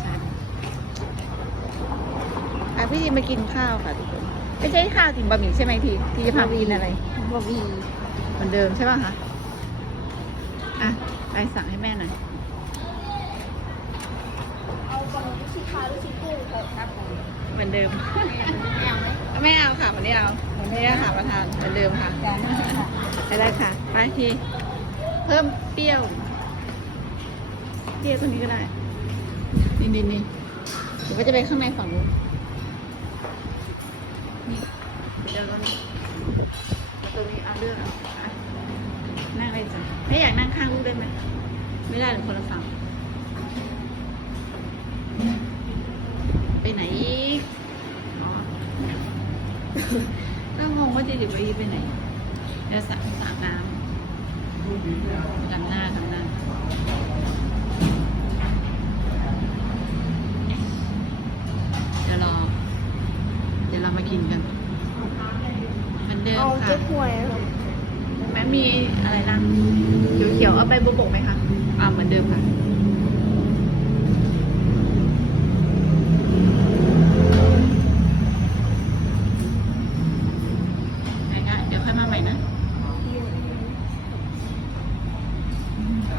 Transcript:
ใช่อะพี่ทีมากินข้าวค่ะทุกคนไม่ใช่ข้าวติ่มบะหมี่ใช่ไหมทีที่จะพาไปกินอะไรบะหมี่เหมือนเดิมใช่ป่ะคะอะไปสั่งให้แม่หน่อยเอาบะหมี่ชีคาหรือชีกุ้งครับผมเหมือนเดิมไม่เอาไหมไม่เอาค่ะวันนี้เอาวันนี้ค่ะประธานเหมือนเดิมค่ะจานนั้นค่ะไปได้ค่ะไปทีเพิ่มเปรี้ยวเปรี้ยวตัวนี้ก็ได้ นี่นี่นี่เดี๋ยวก็จะไปข้างในฝั่งนู้นนี่เดี๋ยวเราเอาตัวนี้เอาเลือกเอาอะนั่งเลยจ้ะไม่อยากนั่งข้างลูกได้ไหมไม่ได้หรือคนละฝั่งไปไหนอีกอ๋อก็งงว่าจะหยิบไปไปไหนเดี๋ยวสระสระน้ำ มากินกันเหมือนเดิมเอาค่ะเก๊กฮวยครับแม่มีอะไรนะเขียวๆเอาไปบุบกไหมคะอ่าเหมือนเดิมค่ะ